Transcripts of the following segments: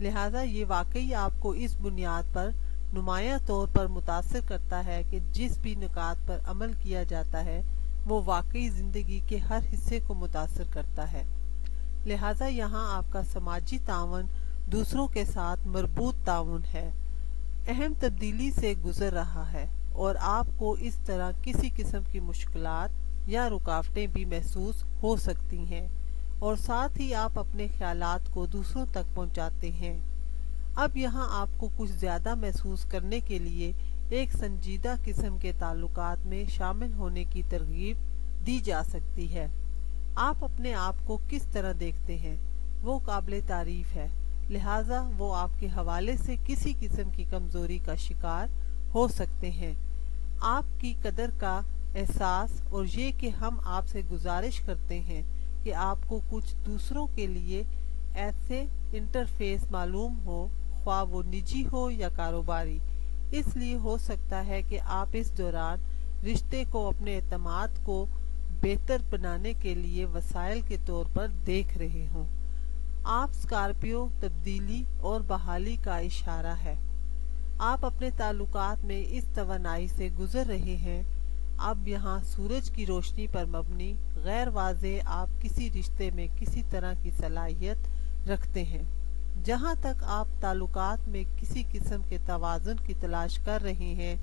لہٰذا یہ واقعی آپ کو اس بنیاد پر نمایاں طور پر متاثر کرتا ہے کہ جس بھی نکات پر عمل کیا جاتا ہے وہ واقعی زندگی کے ہر حصے کو متاثر کرتا ہے۔ لہٰذا یہاں آپ کا سماجی تعاون دوسروں کے ساتھ مربوط تعاون ہے، اہم تبدیلی سے گزر رہا ہے، اور آپ کو اس طرح کسی قسم کی مشکلات یا رکاوٹیں بھی محسوس ہو سکتی ہیں، اور ساتھ ہی آپ اپنے خیالات کو دوسروں تک پہنچاتے ہیں۔ اب یہاں آپ کو کچھ زیادہ محسوس کرنے کے لیے ایک سنجیدہ قسم کے تعلقات میں شامل ہونے کی ترغیب دی جا سکتی ہے۔ آپ اپنے آپ کو کس طرح دیکھتے ہیں وہ قابل تعریف ہے، لہٰذا وہ آپ کے حوالے سے کسی قسم کی کمزوری کا شکار ہو سکتے ہیں۔ آپ کی قدر کا احساس اور یہ کہ ہم آپ سے گزارش کرتے ہیں کہ آپ کو کچھ دوسروں کے لیے ایسے انٹرفیس معلوم ہو، خواہ وہ نجی ہو یا کاروباری، اس لیے ہو سکتا ہے کہ آپ اس دوران رشتے کو اپنے اعتماد کو بہتر بنانے کے لیے وسائل کے طور پر دیکھ رہے ہوں۔ آپ اسکارپیو تبدیلی اور بحالی کا اشارہ ہے۔ آپ اپنے تعلقات میں اس توانائی سے گزر رہے ہیں۔ اب یہاں سورج کی روشنی پر مبنی غیر واضح آپ کسی رشتے میں کسی طرح کی صلاحیت رکھتے ہیں۔ جہاں تک آپ تعلقات میں کسی قسم کے توازن کی تلاش کر رہے ہیں،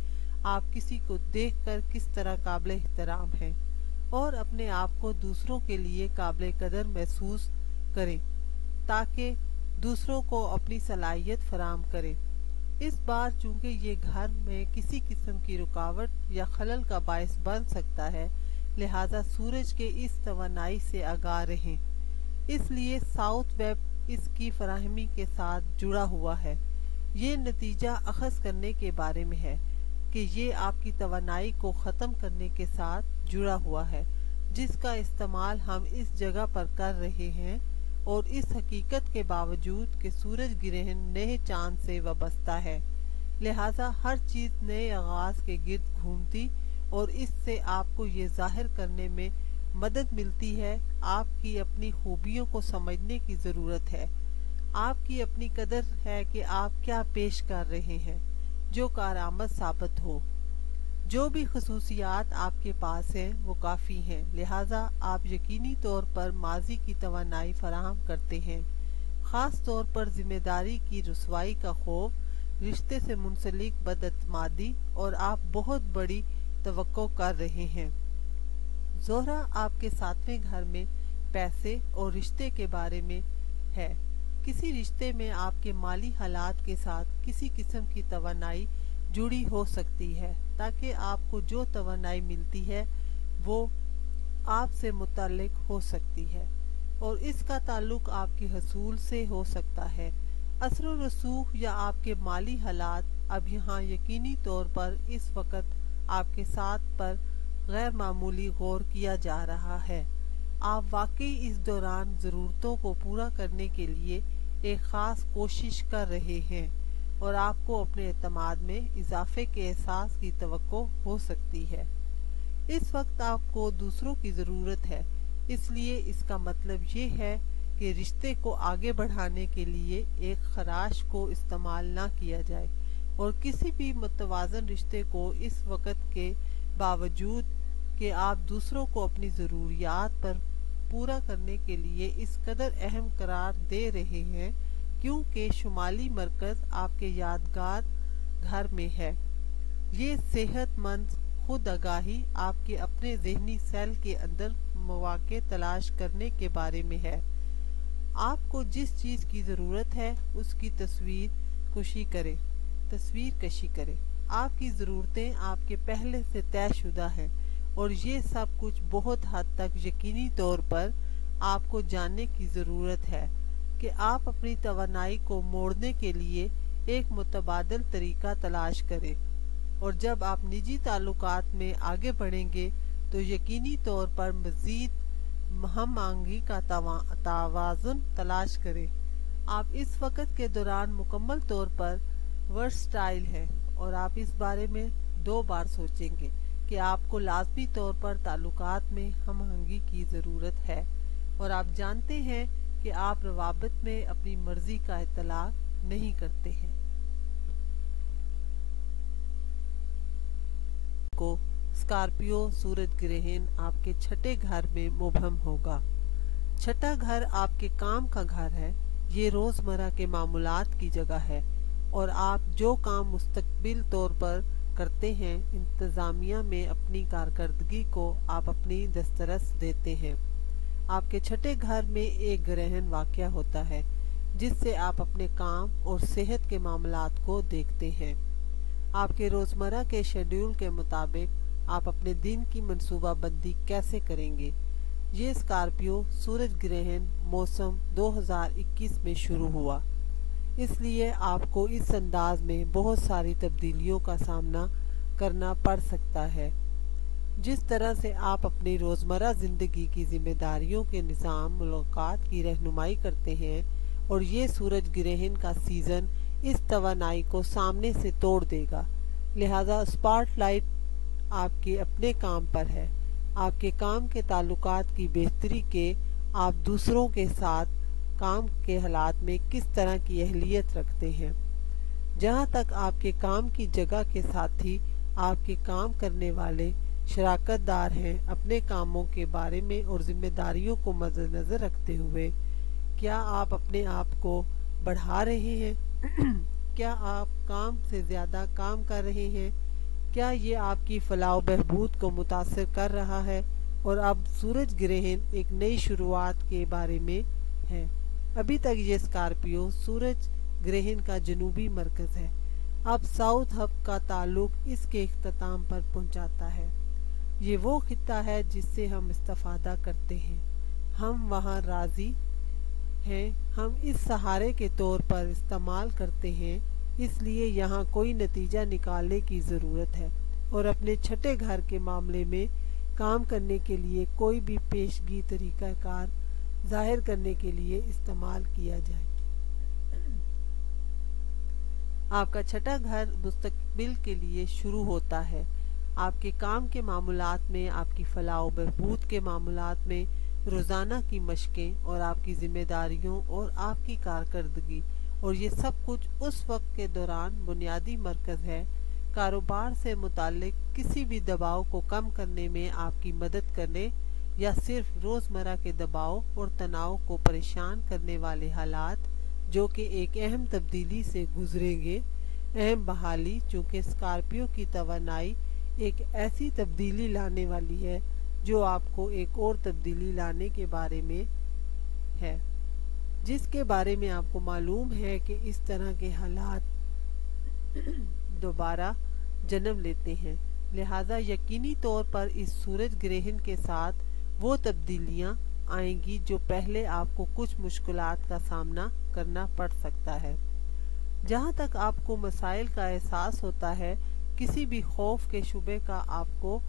آپ کسی کو دیکھ کر کس طرح قابل احترام ہیں اور اپنے آپ کو دوسروں کے لیے قابل قدر محسوس کریں تاکہ دوسروں کو اپنی صلاحیت فراہم کریں۔ اس بار چونکہ یہ گھر میں کسی قسم کی رکاوٹ یا خلل کا باعث بن سکتا ہے، لہذا سورج کے اس توانائی سے آگاہ رہیں۔ اس لیے ساؤتھ ویب اس کی فراہمی کے ساتھ جڑا ہوا ہے۔ یہ نتیجہ اخذ کرنے کے بارے میں ہے کہ یہ آپ کی توانائی کو ختم کرنے کے ساتھ جڑا ہوا ہے جس کا استعمال ہم اس جگہ پر کر رہے ہیں، اور اس حقیقت کے باوجود کہ سورج گرہن نئے چاند سے وابستہ ہے، لہٰذا ہر چیز نئے آغاز کے گرد گھومتی، اور اس سے آپ کو یہ ظاہر کرنے میں مدد ملتی ہے۔ آپ کی اپنی خوبیوں کو سمجھنے کی ضرورت ہے۔ آپ کی اپنی قدر ہے کہ آپ کیا پیش کر رہے ہیں جو کارآمد ثابت ہو۔ جو بھی خصوصیات آپ کے پاس ہیں وہ کافی ہیں، لہٰذا آپ یقینی طور پر ماضی کی توانائی فراہم کرتے ہیں، خاص طور پر ذمہ داری کی رسوائی کا خوف، رشتے سے منسلک بداعتمادی، اور آپ بہت بڑی توقع کر رہے ہیں۔ زہرہ آپ کے 7ویں گھر میں پیسے اور رشتے کے بارے میں ہے۔ کسی رشتے میں آپ کے مالی حالات کے ساتھ کسی قسم کی توانائی جڑی ہو سکتی ہے تاکہ آپ کو جو توانائی ملتی ہے وہ آپ سے متعلق ہو سکتی ہے، اور اس کا تعلق آپ کے حصول سے ہو سکتا ہے۔ اثر و رسوخ یا آپ کے مالی حالات اب یہاں یقینی طور پر اس وقت آپ کے ساتھ پر غیر معمولی غور کیا جا رہا ہے۔ آپ واقعی اس دوران ضرورتوں کو پورا کرنے کے لیے ایک خاص کوشش کر رہے ہیں، اور آپ کو اپنے اعتماد میں اضافے کے احساس کی توقع ہو سکتی ہے۔ اس وقت آپ کو دوسروں کی ضرورت ہے، اس لیے اس کا مطلب یہ ہے کہ رشتے کو آگے بڑھانے کے لیے ایک خراش کو استعمال نہ کیا جائے، اور کسی بھی متوازن رشتے کو اس وقت کے باوجود کہ آپ دوسروں کو اپنی ضروریات پر پورا کرنے کے لیے اس قدر اہم قرار دے رہے ہیں کیونکہ شمالی مرکز آپ کے یادگار گھر میں ہے۔ یہ صحت مند خود آگاہی آپ کے اپنے ذہنی سیل کے اندر مواقع تلاش کرنے کے بارے میں ہے۔ آپ کو جس چیز کی ضرورت ہے اس کی تصویر کشی کریں۔ آپ کی ضرورتیں آپ کے پہلے سے طے شدہ ہیں، اور یہ سب کچھ بہت حد تک یقینی طور پر آپ کو جاننے کی ضرورت ہے کہ آپ اپنی توانائی کو موڑنے کے لیے ایک متبادل طریقہ تلاش کریں، اور جب آپ نجی تعلقات میں آگے بڑھیں گے تو یقینی طور پر مزید ہم آہنگی کا توازن تلاش کریں۔ آپ اس وقت کے دوران مکمل طور پر ورسٹائل ہیں، اور آپ اس بارے میں 2 بار سوچیں گے کہ آپ کو لازمی طور پر تعلقات میں ہم آہنگی کی ضرورت ہے، اور آپ جانتے ہیں کہ آپ روابط میں اپنی مرضی کا اطلاق نہیں کرتے ہیں۔ کو اسکارپیو سورج گرہن آپ کے چھٹے گھر میں مبہم ہوگا۔ چھٹا گھر آپ کے کام کا گھر ہے۔ یہ روزمرہ کے معمولات کی جگہ ہے اور آپ جو کام مستقل طور پر کرتے ہیں انتظامیہ میں اپنی کارکردگی کو آپ اپنی دسترس دیتے ہیں۔ آپ کے چھٹے گھر میں ایک گرہن واقع ہوتا ہے جس سے آپ اپنے کام اور صحت کے معاملات کو دیکھتے ہیں۔ آپ کے روزمرہ کے شیڈول کے مطابق آپ اپنے دن کی منصوبہ بندی کیسے کریں گے؟ یہ اسکارپیو سورج گرہن موسم 2021 میں شروع ہوا، اس لیے آپ کو اس انداز میں بہت ساری تبدیلیوں کا سامنا کرنا پڑ سکتا ہے۔ جس طرح سے آپ اپنی روزمرہ زندگی کی ذمہ داریوں کے نظام ملاقات کی رہنمائی کرتے ہیں اور یہ سورج گرہن کا سیزن اس توانائی کو سامنے سے توڑ دے گا، لہذا اسپاٹ لائٹ آپ کے اپنے کام پر ہے، آپ کے کام کے تعلقات کی بہتری کے، آپ دوسروں کے ساتھ کام کے حالات میں کس طرح کی اہلیت رکھتے ہیں۔ جہاں تک آپ کے کام کی جگہ کے ساتھی آپ کے کام کرنے والے شراکت دار ہیں، اپنے کاموں کے بارے میں اور ذمہ داریوں کو مد نظر رکھتے ہوئے کیا آپ اپنے آپ کو بڑھا رہے ہیں؟ کیا آپ کام سے زیادہ کام کر رہے ہیں؟ کیا یہ آپ کی فلاح و بہبود کو متاثر کر رہا ہے؟ اور اب سورج گرہن ایک نئی شروعات کے بارے میں ہے۔ ابھی تک یہ اسکارپیو سورج گرہن کا جنوبی مرکز ہے، اب ساؤتھ ہب کا تعلق اس کے اختتام پر پہنچاتا ہے۔ یہ وہ خطہ ہے جس سے ہم استفادہ کرتے ہیں، ہم وہاں راضی ہیں، ہم اس سہارے کے طور پر استعمال کرتے ہیں، اس لیے یہاں کوئی نتیجہ نکالنے کی ضرورت ہے اور اپنے چھٹے گھر کے معاملے میں کام کرنے کے لیے کوئی بھی پیشگی طریقہ کار ظاہر کرنے کے لیے استعمال کیا جائے۔ آپ کا چھٹا گھر مستقبل کے لیے شروع ہوتا ہے، آپ کے کام کے معاملات میں، آپ کی فلاح و بہبود کے معاملات میں، روزانہ کی مشقیں اور آپ کی ذمہ داریوں اور آپ کی کارکردگی، اور یہ سب کچھ اس وقت کے دوران بنیادی مرکز ہے۔ کاروبار سے متعلق کسی بھی دباؤ کو کم کرنے میں آپ کی مدد کرنے یا صرف روزمرہ کے دباؤ اور تناؤ کو پریشان کرنے والے حالات جو کہ ایک اہم تبدیلی سے گزریں گے۔ اہم بحالی، چونکہ اسکارپیو کی توانائی ایک ایسی تبدیلی لانے والی ہے جو آپ کو ایک اور تبدیلی لانے کے بارے میں ہے، جس کے بارے میں آپ کو معلوم ہے کہ اس طرح کے حالات دوبارہ جنم لیتے ہیں، لہذا یقینی طور پر اس سورج گرہن کے ساتھ وہ تبدیلیاں آئیں گی جو پہلے آپ کو کچھ مشکلات کا سامنا کرنا پڑ سکتا ہے۔ جہاں تک آپ کو مسائل کا احساس ہوتا ہے، کسی بھی خوف کے شبے کا آپ کو،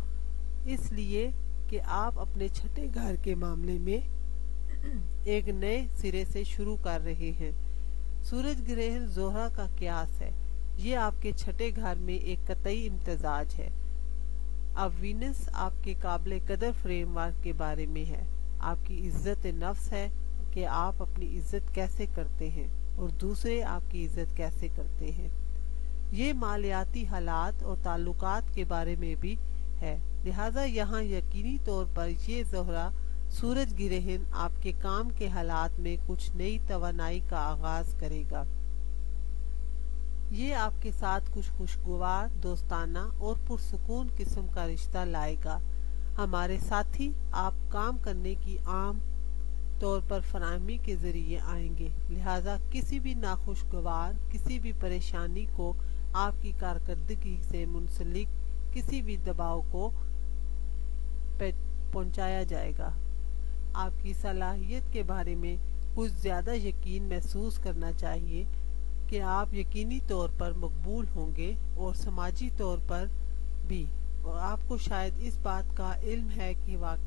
اس لیے کہ آپ اپنے چھٹے گھر کے معاملے میں ایک نئے سرے سے شروع کر رہے ہیں۔ سورج گرہن زہرہ کا قیاس ہے، یہ آپ کے چھٹے گھر میں ایک قطعی امتزاج ہے۔ اب وینس آپ کے قابل قدر فریم ورک کے بارے میں ہے، آپ کی عزت نفس ہے کہ آپ اپنی عزت کیسے کرتے ہیں اور دوسرے آپ کی عزت کیسے کرتے ہیں۔ یہ مالیاتی حالات اور تعلقات کے بارے میں بھی ہے، لہذا یہاں یقینی طور پر یہ زہرہ سورج گرہن آپ کے کام کے حالات میں کچھ نئی توانائی کا آغاز کرے گا۔ یہ آپ کے ساتھ کچھ خوشگوار، دوستانہ اور پرسکون قسم کا رشتہ لائے گا۔ ہمارے ساتھی آپ کام کرنے کی عام طور پر فراہمی کے ذریعے آئیں گے، لہذا کسی بھی ناخوشگوار، کسی بھی پریشانی کو، آپ کی کارکردگی سے منسلک کسی بھی دباؤ کو پہنچایا جائے گا۔ آپ کی صلاحیت کے بارے میں کچھ زیادہ یقین محسوس کرنا چاہیے کہ آپ یقینی طور پر مقبول ہوں گے اور سماجی طور پر بھی، اور آپ کو شاید اس بات کا علم ہے کہ واقعی